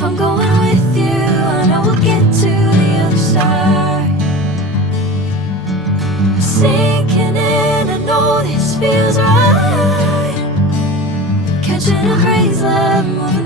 If I'm going with you, I know we'll get to the other side. Sinking in, I know this feels right. Catching a crazy love, moving